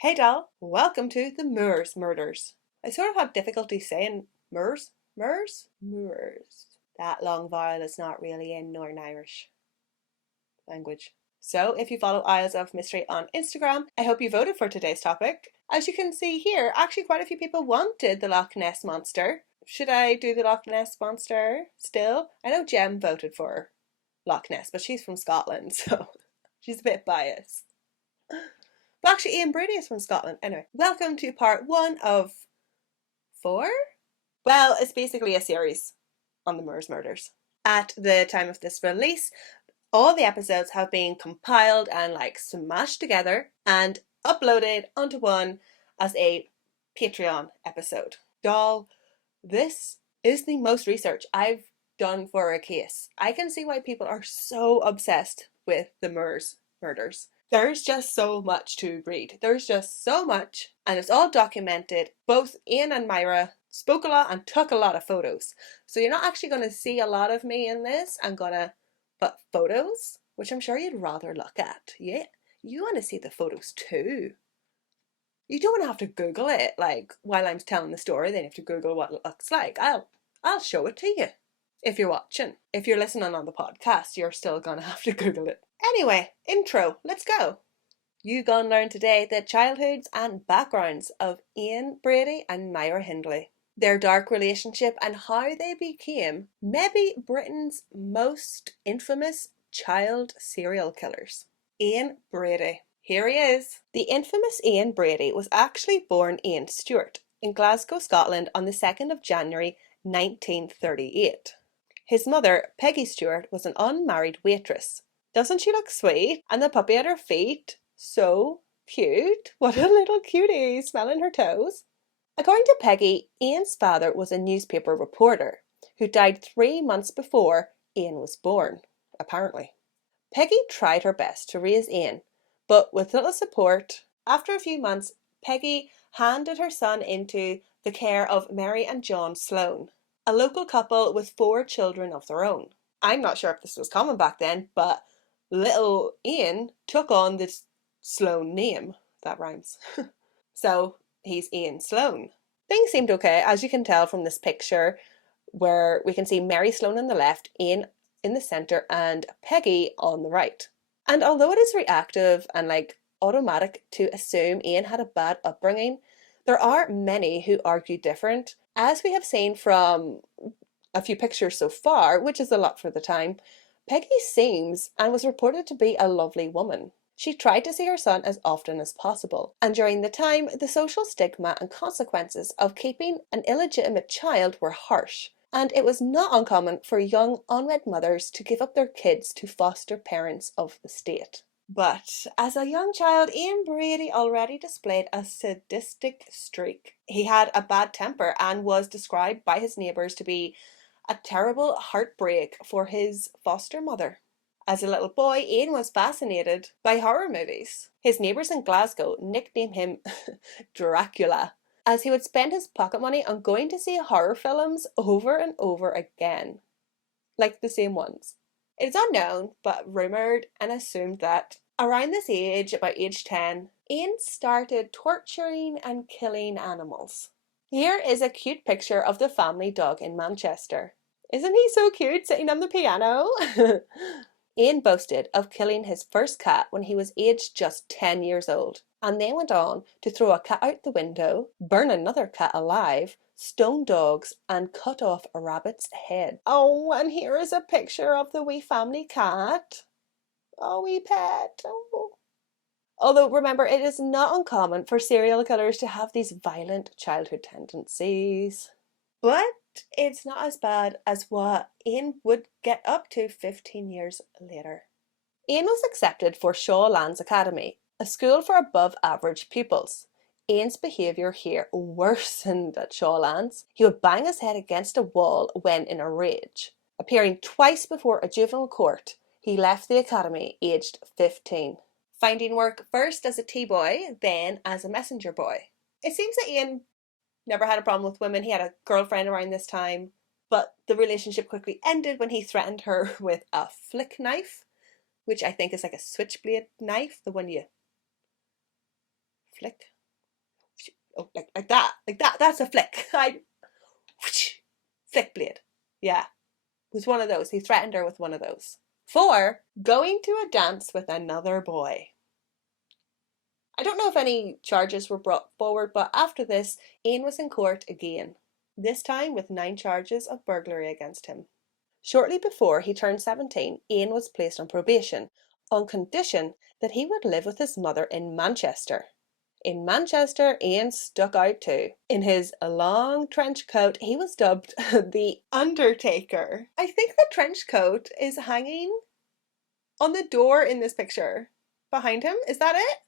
Hey doll, welcome to the Moors murders. I sort of have difficulty saying Moors, Moors. That long vowel is not really in Northern Irish language. So if you follow Isles of Mystery on Instagram, I hope you voted for today's topic. As you can see here, actually quite a few people wanted the Loch Ness Monster. Should I do the Loch Ness Monster still? I know Jem voted for Loch Ness, but she's from Scotland, so she's a bit biased. But actually, Ian Brady is from Scotland. Anyway, welcome to part 1 of 4? Well, it's basically a series on the Moors murders. At the time of this release, all the episodes have been compiled and smashed together and uploaded onto one as a Patreon episode. Doll, this is the most research I've done for a case. I can see why people are so obsessed with the Moors murders. There's just so much to read. There's just so much, and it's all documented. Both Ian and Myra spoke a lot and took a lot of photos. So you're not actually going to see a lot of me in this. I'm going to put photos, which I'm sure you'd rather look at. Yeah, you want to see the photos too. You don't have to Google it while I'm telling the story, then you have to Google what it looks like. I'll show it to you if you're watching. If you're listening on the podcast, you're still gonna have to Google it. Anyway, intro, let's go. You gonna learn today the childhoods and backgrounds of Ian Brady and Myra Hindley, their dark relationship and how they became maybe Britain's most infamous child serial killers. Ian Brady. Here he is. The infamous Ian Brady was actually born Ian Stewart in Glasgow, Scotland on the 2nd of January 1938. His mother, Peggy Stewart, was an unmarried waitress. Doesn't she look sweet? And the puppy at her feet? So cute. What a little cutie, smelling her toes. According to Peggy, Ian's father was a newspaper reporter who died 3 months before Ian was born, apparently. Peggy tried her best to raise Ian, but with little support. After a few months, Peggy handed her son into the care of Mary and John Sloan, a local couple with 4 children of their own. I'm not sure if this was common back then, but little Ian took on this Sloan name. That rhymes. So he's Ian Sloan. Things seemed okay, as you can tell from this picture, where we can see Mary Sloan on the left, Ian in the centre, and Peggy on the right. And although it is reactive and automatic to assume Ian had a bad upbringing, there are many who argue different. As we have seen from a few pictures so far, which is a lot for the time, Peggy seems and was reported to be a lovely woman. She tried to see her son as often as possible, and during the time, the social stigma and consequences of keeping an illegitimate child were harsh, and it was not uncommon for young unwed mothers to give up their kids to foster parents of the state. But as a young child, Ian Brady already displayed a sadistic streak. He had a bad temper and was described by his neighbours to be a terrible heartbreak for his foster mother. As a little boy, Ian was fascinated by horror movies. His neighbours in Glasgow nicknamed him Dracula, as he would spend his pocket money on going to see horror films over and over again, like the same ones. It is unknown, but rumoured and assumed that around this age, about age 10, Ian started torturing and killing animals. Here is a cute picture of the family dog in Manchester. Isn't he so cute sitting on the piano? Ian boasted of killing his first cat when he was aged just 10 years old, and then went on to throw a cat out the window, burn another cat alive, stone dogs, and cut off a rabbit's head. Oh, and here is a picture of the wee family cat. Oh, wee pet. Oh. Although, remember, it is not uncommon for serial killers to have these violent childhood tendencies. But it's not as bad as what Ian would get up to 15 years later. Ian was accepted for Shaw Lands Academy, a school for above average pupils. Ian's behaviour here worsened at Shaw Lands. He would bang his head against a wall when in a rage. Appearing twice before a juvenile court, he left the academy aged 15. Finding work first as a tea boy, then as a messenger boy. It seems that Ian never had a problem with women. He had a girlfriend around this time, but the relationship quickly ended when he threatened her with a flick knife, which I think is like a switchblade knife, the one you flick. Oh, like that. That's a flick. Flick blade. Yeah. It was one of those. He threatened her with one of those. 4, going to a dance with another boy. I don't know if any charges were brought forward, but after this, Ian was in court again, this time with 9 charges of burglary against him. Shortly before he turned 17, Ian was placed on probation, on condition that he would live with his mother in Manchester. In Manchester, Ian stuck out too. In his long trench coat, he was dubbed the Undertaker. I think the trench coat is hanging on the door in this picture behind him. Is that it?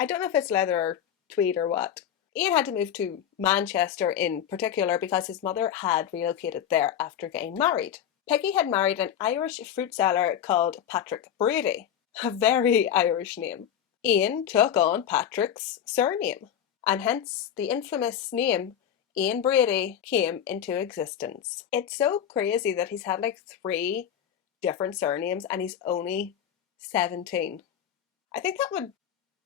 I don't know if it's leather or tweed or what. Ian had to move to Manchester in particular because his mother had relocated there after getting married. Peggy had married an Irish fruit seller called Patrick Brady, a very Irish name. Ian took on Patrick's surname, and hence the infamous name Ian Brady came into existence. It's so crazy that he's had like 3 different surnames and he's only 17. I think that would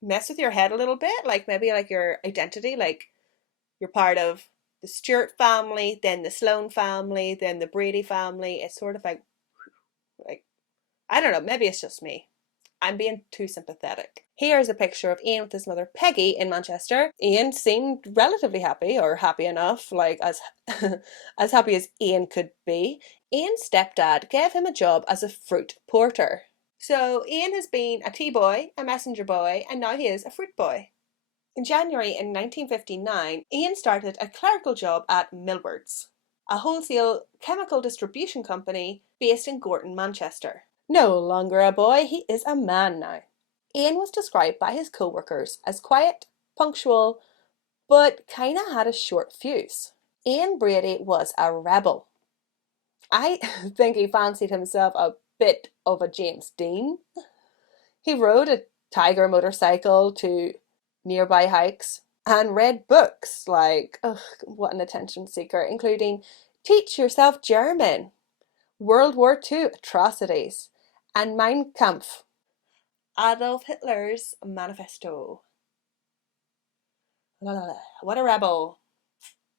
mess with your head a little bit, like maybe like your identity, like you're part of the Stewart family, then the Sloane family, then the Brady family. It's sort of like I don't know, maybe it's just me. I'm being too sympathetic. Here's a picture of Ian with his mother Peggy in Manchester. Ian seemed relatively happy, or happy enough, like as as happy as Ian could be. Ian's stepdad gave him a job as a fruit porter. So Ian has been a tea boy, a messenger boy, and now he is a fruit boy. In January in 1959, Ian started a clerical job at Millward's, a wholesale chemical distribution company based in Gorton, Manchester. No longer a boy, he is a man now. Ian was described by his co-workers as quiet, punctual, but kinda had a short fuse. Ian Brady was a rebel. I think he fancied himself a bit of a James Dean. He rode a Tiger motorcycle to nearby hikes and read books like, what an attention seeker, including Teach Yourself German, World War II Atrocities, and Mein Kampf, Adolf Hitler's manifesto. What a rebel.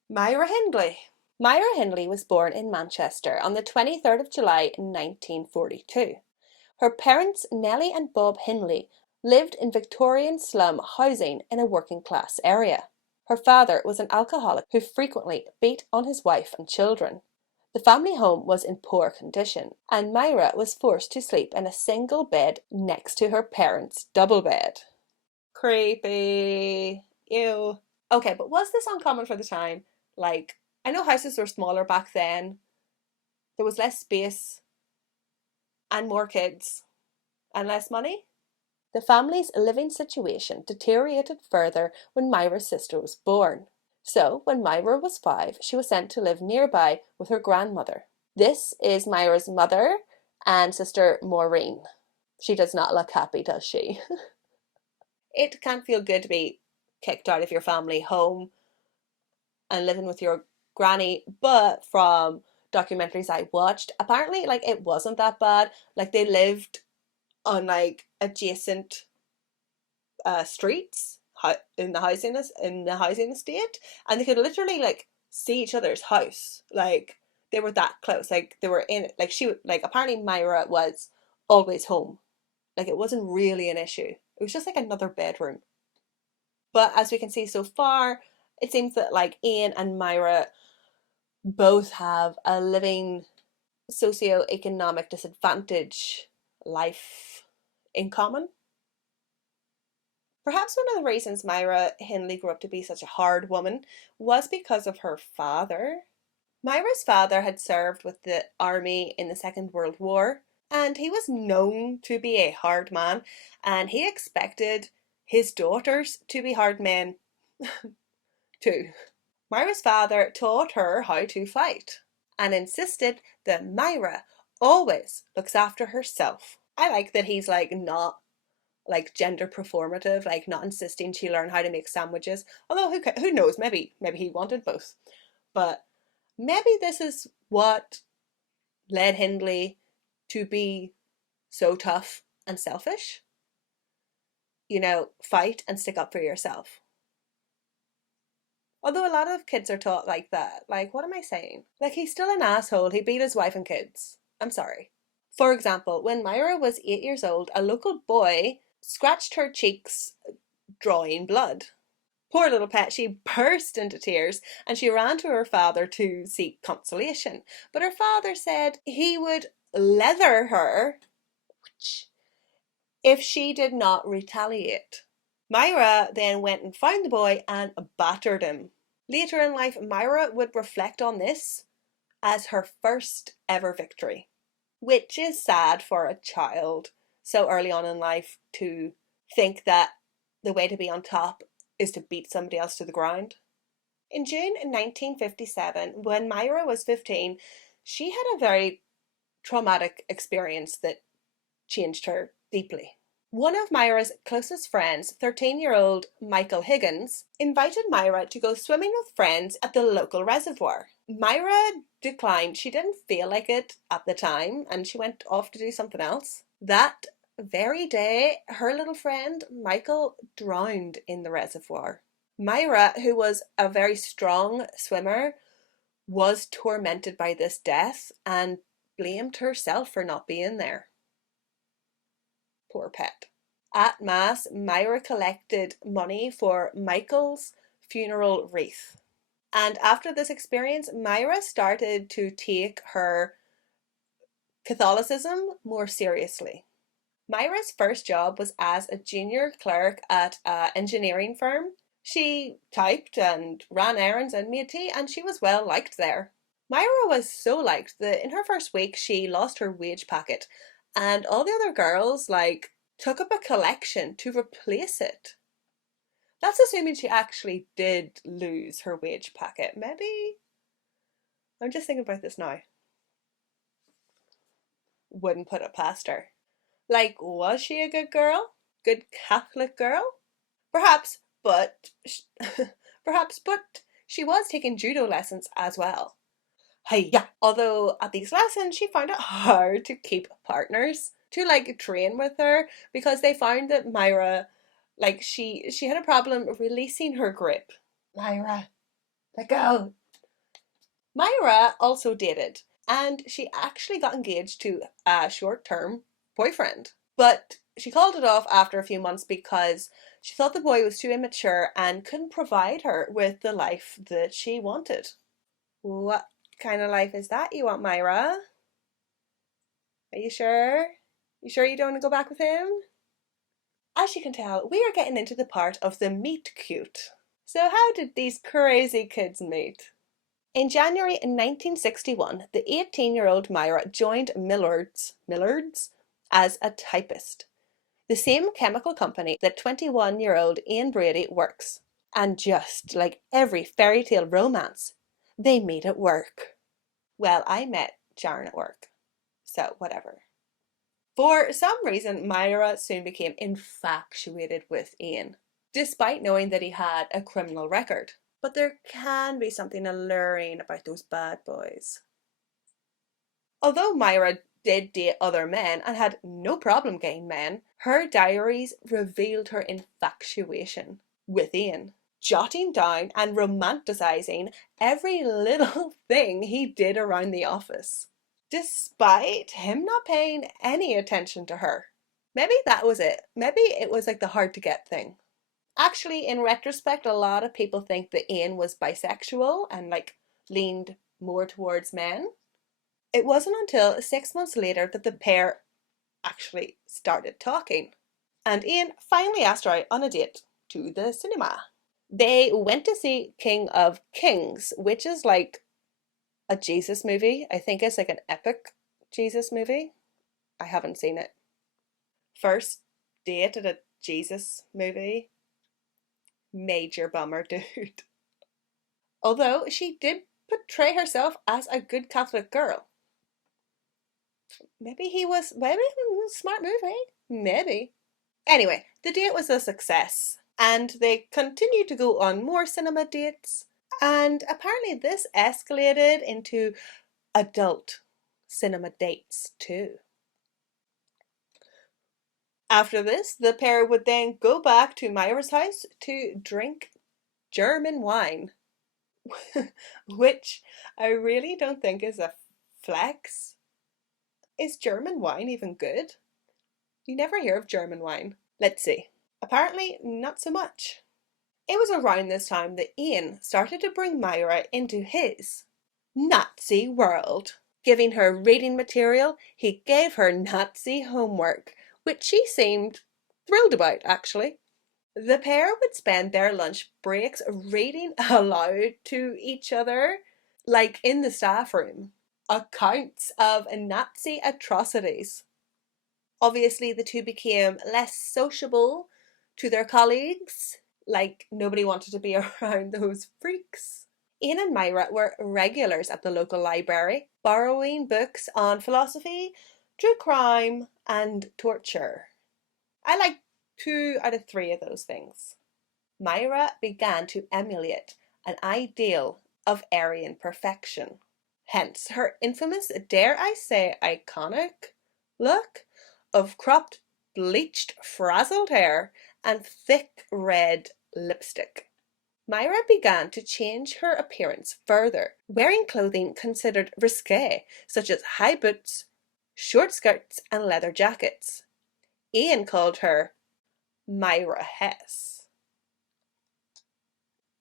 Myra Hindley. Myra Hindley was born in Manchester on the 23rd of July 1942. Her parents, Nellie and Bob Hindley, lived in Victorian slum housing in a working class area. Her father was an alcoholic who frequently beat on his wife and children. The family home was in poor condition, and Myra was forced to sleep in a single bed next to her parents' double bed. Creepy. Ew. Okay, but was this uncommon for the time? Like, I know houses were smaller back then. There was less space and more kids and less money. The family's living situation deteriorated further when Myra's sister was born. So, when Myra was 5, she was sent to live nearby with her grandmother. This is Myra's mother and sister Maureen. She does not look happy, does she? It can't feel good to be kicked out of your family home and living with your granny, but from documentaries I watched, apparently like it wasn't that bad. Like they lived on like adjacent streets in the housing estate, and they could literally like see each other's house. Like they were that close. Like they were in like she like apparently Myra was always home. Like it wasn't really an issue. It was just like another bedroom. But as we can see so far, it seems that like Ian and Myra both have a living socio-economic disadvantage life in common. Perhaps one of the reasons Myra Hindley grew up to be such a hard woman was because of her father. Myra's father had served with the army in the Second World War, and he was known to be a hard man, and he expected his daughters to be hard men too. Myra's father taught her how to fight and insisted that Myra always looks after herself. I like that he's like not like gender performative, like not insisting she learn how to make sandwiches. Although who knows, maybe he wanted both. But maybe this is what led Hindley to be so tough and selfish. fight and stick up for yourself. Although a lot of kids are taught like that. Like, what am I saying? Like, he's still an asshole. He beat his wife and kids. I'm sorry. For example, when Myra was 8 years old, a local boy scratched her cheeks, drawing blood. Poor little pet, she burst into tears and she ran to her father to seek consolation. But her father said he would leather her if she did not retaliate. Myra then went and found the boy and battered him. Later in life, Myra would reflect on this as her first ever victory, which is sad for a child so early on in life to think that the way to be on top is to beat somebody else to the ground. In June 1957, when Myra was 15, she had a very traumatic experience that changed her deeply. One of Myra's closest friends, 13-year-old Michael Higgins, invited Myra to go swimming with friends at the local reservoir. Myra declined. She didn't feel like it at the time and she went off to do something else. That very day, her little friend Michael drowned in the reservoir. Myra, who was a very strong swimmer, was tormented by this death and blamed herself for not being there. Poor pet. At Mass, Myra collected money for Michael's funeral wreath. And after this experience, Myra started to take her Catholicism more seriously. Myra's first job was as a junior clerk at an engineering firm. She typed and ran errands and made tea, and she was well liked there. Myra was so liked that in her first week she lost her wage packet, and all the other girls took up a collection to replace it. That's assuming she actually did lose her wage packet. Maybe. I'm just thinking about this now. Wouldn't put it past her. Was she a good girl? Good Catholic girl? Perhaps, but perhaps, but she was taking judo lessons as well. Hey, yeah. Although at these lessons she found it hard to keep partners to train with her because they found that Myra, she had a problem releasing her grip. Myra, let go. Myra also dated, and she actually got engaged to a short-term boyfriend. But she called it off after a few months because she thought the boy was too immature and couldn't provide her with the life that she wanted. What kind of life is that you want, Myra? Are you sure? You sure you don't want to go back with him? As you can tell, we are getting into the part of the meet cute. So how did these crazy kids meet? In January 1961, the 18-year-old Myra joined Millard's as a typist, the same chemical company that 21-year-old Ian Brady works. And just like every fairy tale romance, they meet at work. Well, I met Sharon at work, so whatever. For some reason, Myra soon became infatuated with Ian, despite knowing that he had a criminal record. But there can be something alluring about those bad boys. Although Myra did date other men and had no problem getting men, her diaries revealed her infatuation with Ian, jotting down and romanticizing every little thing he did around the office, despite him not paying any attention to her. Maybe that was it. Maybe it was the hard to get thing. Actually, in retrospect, a lot of people think that Ian was bisexual and leaned more towards men. It wasn't until 6 months later that the pair actually started talking. And Ian finally asked her out on a date to the cinema. They went to see King of Kings, which is a Jesus movie. I think it's an epic Jesus movie. I haven't seen it. First date at a Jesus movie. Major bummer, dude. Although she did portray herself as a good Catholic girl. Maybe it was a smart movie. Maybe. Anyway, the date was a success, and they continued to go on more cinema dates, and apparently this escalated into adult cinema dates too. After this, the pair would then go back to Myra's house to drink German wine, which I really don't think is a flex. Is German wine even good? You never hear of German wine. Let's see. Apparently, not so much. It was around this time that Ian started to bring Myra into his Nazi world. Giving her reading material, he gave her Nazi homework, which she seemed thrilled about, actually. The pair would spend their lunch breaks reading aloud to each other, like in the staff room, accounts of Nazi atrocities. Obviously, the two became less sociable to their colleagues, like nobody wanted to be around those freaks. Ian and Myra were regulars at the local library, borrowing books on philosophy, true crime, and torture. I like 2 out of 3 of those things. Myra began to emulate an ideal of Aryan perfection. Hence her infamous, dare I say iconic, look of cropped, bleached, frazzled hair and thick red lipstick. Myra began to change her appearance further, wearing clothing considered risque, such as high boots, short skirts, and leather jackets. Ian called her Myra Hess.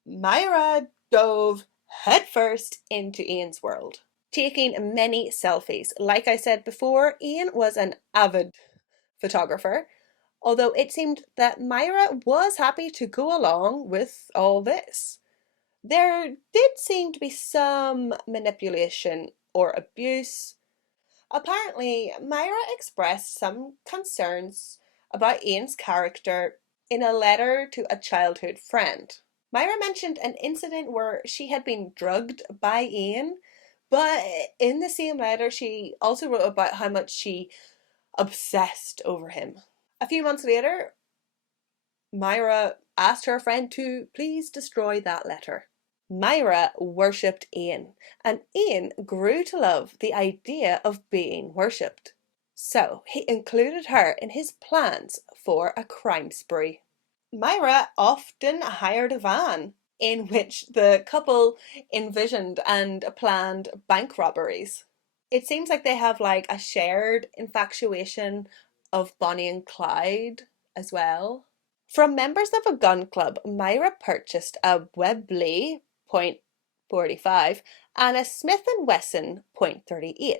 Myra dove headfirst into Ian's world, taking many selfies. Like I said before, Ian was an avid photographer, although it seemed that Myra was happy to go along with all this. There did seem to be some manipulation or abuse. Apparently, Myra expressed some concerns about Ian's character in a letter to a childhood friend. Myra mentioned an incident where she had been drugged by Ian, but in the same letter, she also wrote about how much she obsessed over him. A few months later, Myra asked her friend to please destroy that letter. Myra worshipped Ian, and Ian grew to love the idea of being worshipped. So he included her in his plans for a crime spree. Myra often hired a van in which the couple envisioned and planned bank robberies. It seems like they have like a shared infatuation of Bonnie and Clyde as well. From members of a gun club, Myra purchased a Webley .45 and a Smith & Wesson .38.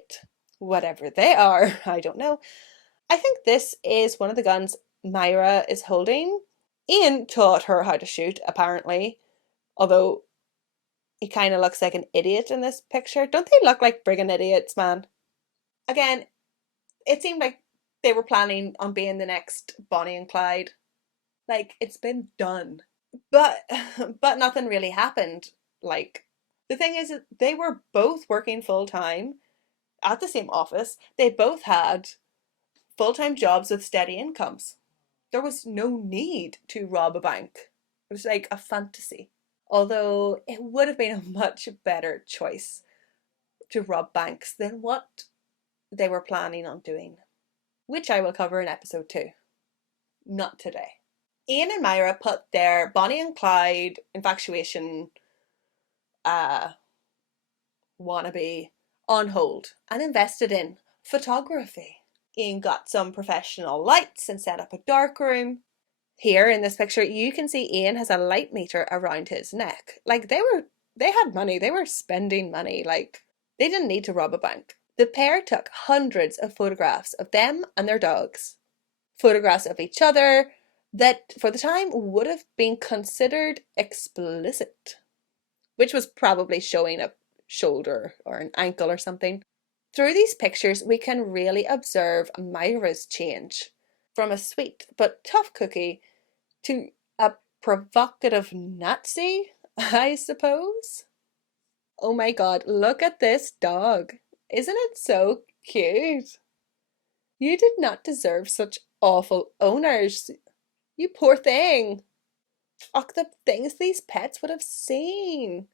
Whatever they are, I don't know. I think this is one of the guns Myra is holding. Ian taught her how to shoot, apparently, although he kind of looks like an idiot in this picture. Don't they look like friggin' idiots, man? Again, it seemed like they were planning on being the next Bonnie and Clyde. Like, it's been done. But but nothing really happened. Like, the thing is, they were both working full time at the same office. They both had full time jobs with steady incomes. There was no need to rob a bank. It was like a fantasy. Although it would have been a much better choice to rob banks than what they were planning on doing, which I will cover in episode 2. Not today. Ian and Myra put their Bonnie and Clyde infatuation wannabe on hold and invested in photography. Ian got some professional lights and set up a darkroom. Here in this picture, you can see Ian has a light meter around his neck. Like they had money, they were spending money, like they didn't need to rob a bank. The pair took hundreds of photographs of them and their dogs. Photographs of each other that for the time would have been considered explicit, which was probably showing a shoulder or an ankle or something. Through these pictures, we can really observe Myra's change from a sweet but tough cookie to a provocative Nazi, I suppose. Oh my god, look at this dog. Isn't it so cute? You did not deserve such awful owners. You poor thing. Och, the things these pets would have seen.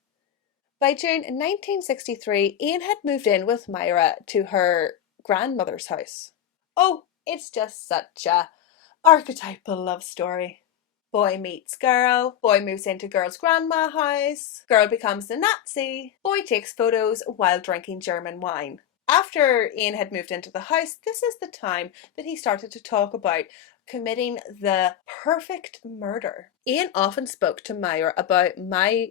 By June 1963, Ian had moved in with Myra to her grandmother's house. Oh, it's just such a Archetypal love story. Boy meets girl, boy moves into girl's grandma house, girl becomes a Nazi, boy takes photos while drinking German wine. After Ian had moved into the house, this is the time that he started to talk about committing the perfect murder. Ian often spoke to Myra about Myers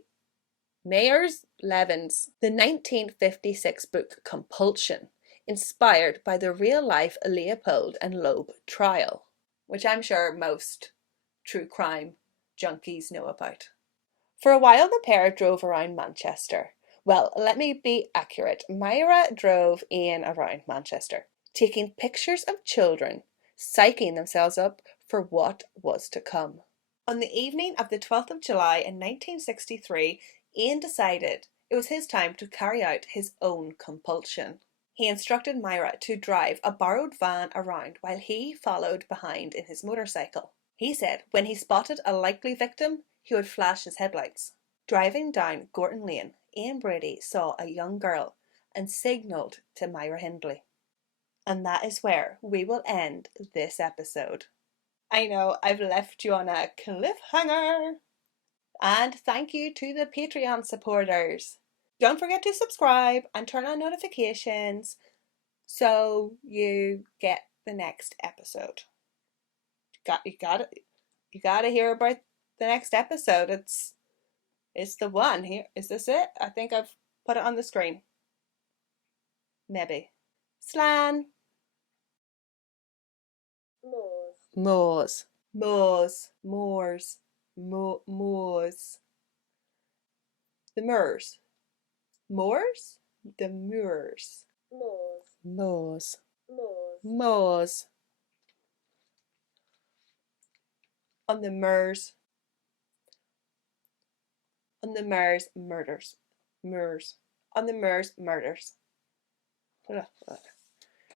Levin's the 1956 book Compulsion, inspired by the real-life Leopold and Loeb trial, which I'm sure most true crime junkies know about. For a while the pair drove around Manchester. Well, let me be accurate. Myra drove Ian around Manchester, taking pictures of children, psyching themselves up for what was to come. On the evening of the 12th of July in 1963, Ian decided it was his time to carry out his own compulsion. He instructed Myra to drive a borrowed van around while he followed behind in his motorcycle. He said when he spotted a likely victim, he would flash his headlights. Driving down Gorton Lane, Ian Brady saw a young girl and signalled to Myra Hindley. And that is where we will end this episode. I know I've left you on a cliffhanger. And thank you to the Patreon supporters. Don't forget to subscribe and turn on notifications so you get the next episode. You gotta hear about the next episode. It's the one here. Is this it? I think I've put it on the screen. Maybe. Slan. Moors. Moors. Moors. Moors. The Moors. Moors? The Moors. Moors. Moors. On the Moors. On the Moors murders. Moors. On the Moors murders.